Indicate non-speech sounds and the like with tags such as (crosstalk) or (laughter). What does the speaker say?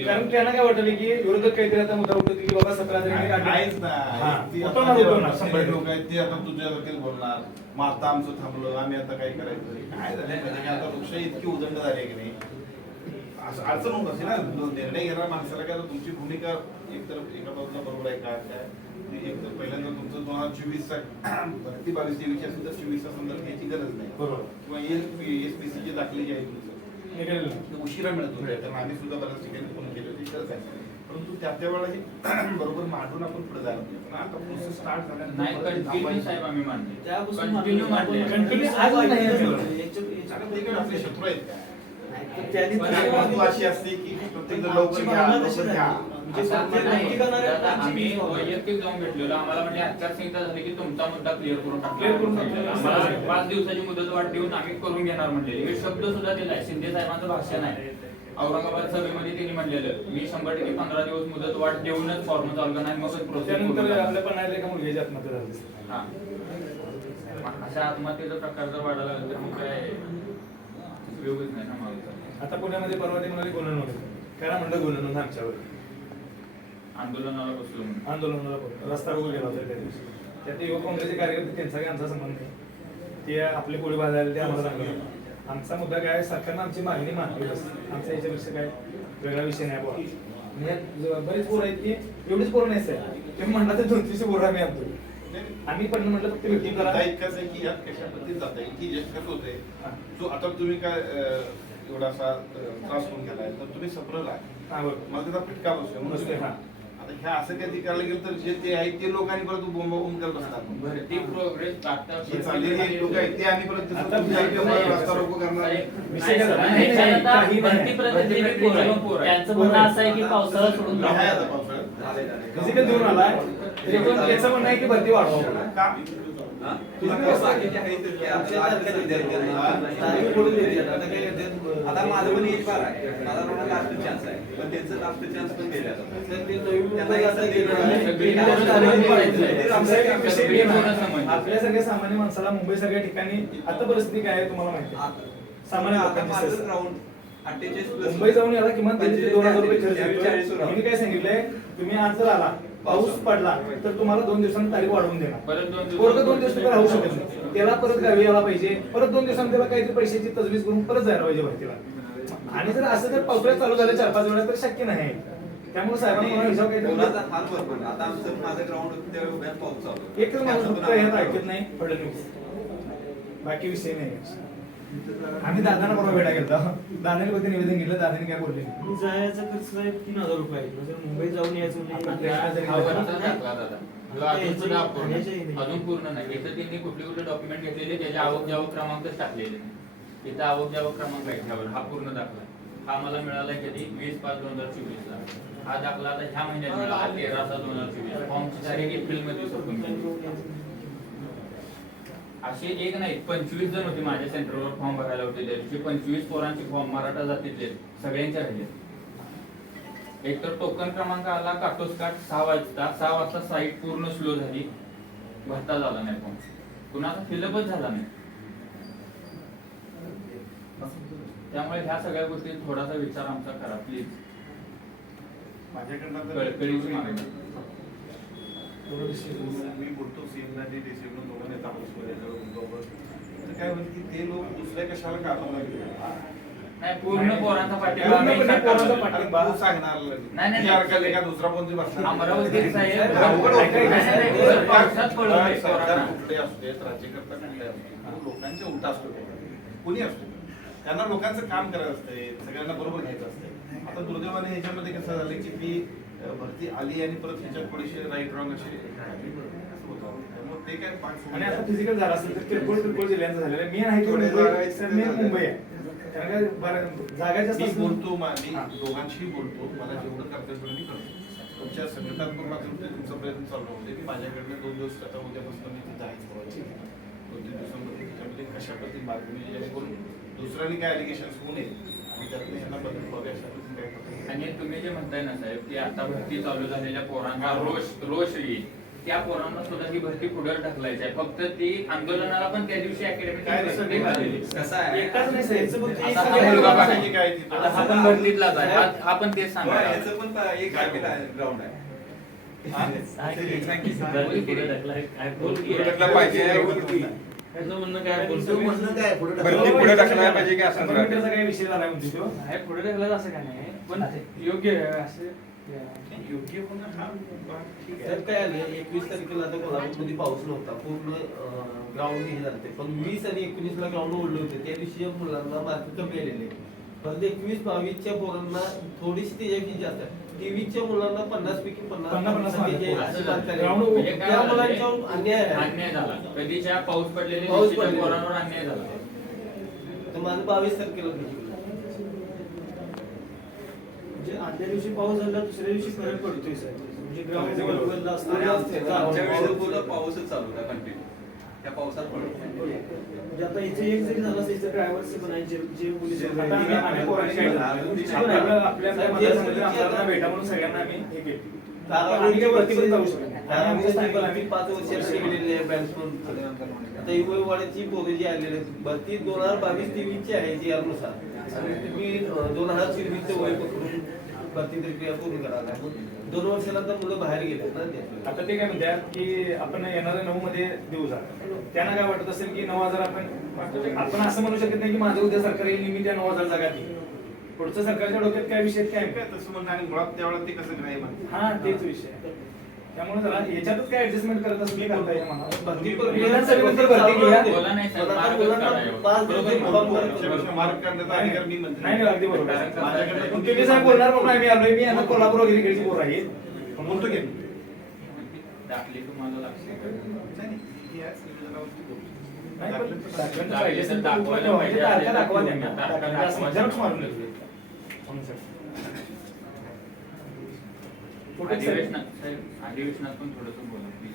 कारण त्यांना काय वाटलं की विरोधक काहीतरी आता मुद्दा उठवतील की बाबा सतरा हा. टक्के. लोक आहेत ते आता तुझ्या देखील बोलणार मग आता आमचं थांबलं आम्ही आता काय करायचं काय झालंय आता लोकशाही इतकी उदंड झाली की नाही असं अडचण होत असे ना निर्णय घेणाऱ्या माणसाला काय तुमची भूमिका एकतर एका बाजूला बरोबर आहे का काय एक तर पहिल्यांदा तुमचं दोन हजार चोवीस चा भरती बावीस तेवीस असेल तर चोवीसचा संदर्भ घ्यायची गरज नाही बरोबर किंवा एस पी सी चे दाखले जे आहेत निघालेलं नाही. ते उशिरा मिळत होते. कारण आम्ही सुद्धा बऱ्याच ठिकाणी फोन केले होते. आहे. परंतु त्या त्या वेळेला हे (clears throat) बरोबर मांडून आपण पुढे जायला पाहिजे पण आता प्रोसेस स्टार्ट नाही कंटिन्यू साहेब आम्ही मानले त्यापासून कंटिन्यू मानले Continue आज नाही आहे सगळं. आपले शत्रू आहेत. का? त्यांनी पण परंतु अशी असते की प्रत्येक जण लवकर घ्या लवकर घ्या. म्हणजे असं प्रत्येक नाही. नक्की करणाऱ्या आता आम्ही लोकांची वीज वैयक्तिक जाऊन भेटलेलो. आम्हाला म्हणजे आचारसंहिता झाली की तुमचा मुद्दा क्लिअर करून टाकला. Clear करून टाकला. आम्हाला पाच दिवसाची मुदत वाट देऊन आम्ही करून घेणार म्हणलेले. हे शब्द सुद्धा दिलाय शिंदे साहेबांचं भाषण आहे औरंगाबाद सभेमध्ये त्यांनी म्हणलेलं मी शंभर टक्के पंधरा दिवस मुदत वाट देऊनच फॉर्म चालू करणार मगच प्रोसेस आपल्या पण आहे एका मुलग्याची आत्महत्या झाली. हा. अशा आत्महत्येचा प्रकार जर वाढायला लागला तर मग काय? उपयोगच नाही आता पुण्यामध्ये परवा ते म्हणाले गुन्हा नोंद करा म्हणलं गुन्हा नोंद आमच्यावर. आंदोलनाला बसलो. आंदोलनाला रस्ता रोको गेला होता त्या दिवशी. त्यात युवक काँग्रेसचे कार्यकर्ते त्यांचा काही आमचा संबंध नाही. ते आपले गोळी बाजारले ते आम्हाला सांगत आमचा मुद्दा काय सरकारनं आमची मागणी मानली बस. आमच्या याच्यापेक्षा काय वेगळा विषय नाही बोला बरेच पोरं आहेत की एवढीच पोरं नाही साहेब. तुम्ही म्हणला तर दोन तीनशे पोरं आम्ही आणतो आम्ही पण म्हटलं फक्त मिटिंग करा. इतकाच आहे की यात कशा पद्धतीने जाता येईल? की जे कसं होतंय. जो आता तुम्ही काय एवढा असा त्रास होऊन गेलाय तर तुम्ही सफर आहे हा बरोबर. मला त्याचा फटका बसतोय म्हणून. आता ह्या असं काही करायला गेलं तर जे ते आहेत ते लोकांनी परत बोंबाबोंब करत असतात. जी चाललेली लोक आहेत ते आणि परत रस्ता रोको करणार. त्यांचं म्हणणं असं आहे की पावसाळा सोडून फिजिकल देऊन आलाय त्याचं म्हणणं आहे की भरती वाढवा. आता. माझं पण एक बार आहे. माझा पण लास्ट चान्स आहे. पण त्यांचं लास्ट चान्स पण गेले. आपल्या सगळ्या सामान्य माणसाला मुंबई सगळ्या ठिकाणी आता परिस्थिती काय आहे तुम्हाला माहिती आहे? सामान्य मुंबई जाऊन याला किमान त्यांचे दोन हजार रुपये खर्च मी काय सांगितलंय तुम्ही आज जर आला पाऊस पडला तर तुम्हाला दोन दिवसांनी तारीख वाढवून देणार. परत दोन दिवस- पोरगं दोन दिवस तिथे राहू शकत नाही. त्याला परत गावी यायला पाहिजे परत दोन दिवसांनी त्याला काहीतरी पैशाची तजवीज करून परत जायला पाहिजे भरतीला. आणि जर असं जर पावसाळ्यात चालू झालं चार पाच वेळा तर शक्य नाही. त्यामुळे साहेबांना एकच माणूस ऐकत नाही फडणवीस. बाकी विषय नाही. आम्ही दादांना परवा भेटा गेलता. दादाने फक्त निवेदन केलं दादाने काय बोलले. मी जायचा खर्च आहे तीन हजार रुपये. म्हणजे मुंबईत जाऊन यायचं म्हणजे गेलो अजून पूर्ण नाही. इथं त्यांनी कुठले कुठले डॉक्युमेंट घेतलेले त्याचे आवक जावक क्रमांकच टाकलेले इथं आवक जावक क्रमांक आहे त्यावर हा पूर्ण दाखला. हा मला मिळाला कधी? वीस पाच दोन हजार चोवीस ला हा दाखला आता ह्या महिन्यात मिळाला. तेरा सहा दोन हजार चोवीस. फॉर्मची तारीख एप्रिलमध्ये गेली असे एक नाही पंचवीस जण होते माझ्या सेंटरवर फॉर्म भरायला होते. दिवशी पंचवीस पोरांचे फॉर्म मराठा जातीतले सगळ्यांचे राहिले एक तर टोकन क्रमांक आला काटोसकाट सहा वाजता सहा वाजता साईट पूर्ण स्लो झाली. भरता झाला नाही फॉर्म कुणाचा फिलअपच झाला नाही. त्यामुळे ह्या सगळ्या गोष्टी थोडासा विचार आमचा करा प्लीज माझ्याकडनं तर- कळकळीची मागणी थोडं विषय बोलू. मी बोलतो सीएमला ते डिसिप्लिन काय होईल की ते लोक दुसऱ्या कशाला काढून नाही पूर्ण पोरांचा पाठिंबा पोरांचा. पाठिंबा. सांगणार नाही, नाही. अडकले का दुसरा अमरावती साहेब पावसात सरकार. कुठले असू देत राज्यकर्ता कुठले असू देत, तो लोकांच्या उलट असतो. कुणी असतो त्यांना लोकांचं काम करायचं असतंय सगळ्यांना बरोबर घ्यायचं असतंय आता दुर्दैवाने ह्याच्यामध्ये कसं झालं की ती अं, भरती आली आणि परत ह्याच्यात थोडीशी राईट रॉंग अशी असं. त्यामुळे ते काय आणि द्या. फिजिकल झाला असेल तर किरकोळ किरकोळ जिल्ह्यांचं झालेलं आहे. मी आहे तो थोडे मुंबई जागा सर, आहे कारण का बरं, जागा जास्त मी बोलतो मा- मी हा. दोघांशी बोलतो मला जेवढं कर्तव्य मी करतो तुमच्या संघटनात्मक माध्यमातून तुमचा प्रयत्न चालू होते की माझ्याकडनं दोन दिवस आता उद्यापासून मी तिथे व्हायची दोन तीन दिवसांमध्ये त्याच्यामध्ये कशा मार्ग मी दुसऱ्याने काय अलिगेशन होऊ नये आणि तुम्ही जे म्हणताय ना साहेब की आता भरती चालू झालेल्या पोरांचा रोष रोष येईल त्या पोरांना सुद्धा ही भरती पुढे ढकलायची आहे. फक्त ती आंदोलनाला पण त्या दिवशी? अकॅडमी हा पाहिजे. हा पण भरतीतलाच आहे. हा- पण तेच सांगा एक ग्राउंड आहे. भरती पुढे ढकलाय, काय बोल की आहे. ढकला पाहिजे याचं म्हणणं काय भरती पुढे ढकलायला पाहिजे. की काही विषय झाला म्हणजे तो. पुढे असं काय नाही. पण योग्य आहे असं योग्य होणं हा ठीक आहे. त्यात काय आलं एकवीस तारखेला आता कोल्हापूरमध्ये पाऊस नव्हता. पूर्ण ग्राउंड हे झाले पण वीस आणि एकोणीस ला ग्राउंड ओढले होते. त्या दिवशी या मुलांना मार्क कमी आलेले. परत एकवीस बावीसच्या पोरांना थोडीशी त्याच्यापेक्षा जास्त आहे. तेवीसच्या मुलांना पन्नास पैकी पन्नास म्हणजे त्या झालं? मुलांच्यावर अन्याय अन्याय झाला. कधीच्या पाऊस पडलेल्या पाऊस पडलेला. पोरांवर अन्याय झाला. तर माझं बावीस तारखेला. म्हणजे आदल्या दिवशी पाऊस झाला दुसऱ्या दिवशी फरक पडतोय साहेब. म्हणजे ग्राउंड पाऊसच चालू होता कंटिन्यू त्या पावसात म्हणजे आता इथे एक जरी झालं ड्रायव्हर्स पण आहे जे जे? आपल्या भेटा म्हणून सगळ्यांना आम्ही हे केलं. पाच वर्ष गेलेली आहे बॅट्समन आता युववाड्याची पोरं जी आलेली आहेत भरती दोन हजार बावीस तेवीसची आहे जी यानुसार. आणि तुम्ही दोन हजार चोवीसचं वय पकडून भरती प्रक्रिया पूर्ण करायला दोन वर्षानंतर मुलं बाहेर गेलेत ना ते. आता ते काय म्हणतात की आपण येणाऱ्या नऊ मध्ये देऊ जा. त्यांना काय वाटत असेल की नऊ हजार आपण आपण असं म्हणू शकत नाही की माझं उद्या सरकार येईल मी त्या नऊ हजार जागा देईल पुढचं सरकारच्या डोक्यात काय विषय काय तसं म्हणणं आणि मुळात त्यावेळेला ते कसं नाही म्हणते हा तेच विषय आहे. त्यामुळे जरा याच्यातच काय ऍडजस्टमेंट करत असेल करता येईल मला भरती विधानसभेनंतर भरती घेऊया. बोला नाही साहेब, काढा एवढं. पाच दिवस मार्क करण्याचा अधिकार मी म्हणते नाही नाही, अगदी बरोबर आहे. कारण माझ्याकडे पण तुम्ही साहेब बोलणार म्हणून आम्ही आलोय मी यांना कोल्हापूर वगैरे इकडची पोर आहे म्हणतो की दाखले तुम्हाला लागते नाही, नाही, हे संविधानावरती बोलतो. नाही, पण दाखवलं दाखले पाहिजे. तर दाखवायला पाहिजे. तारखा दाखवा त्यांना. तारखा मारून. म्हणून. अधिवेशनात साहेब, अधिवेशनात पण थोडस बोला प्लीज.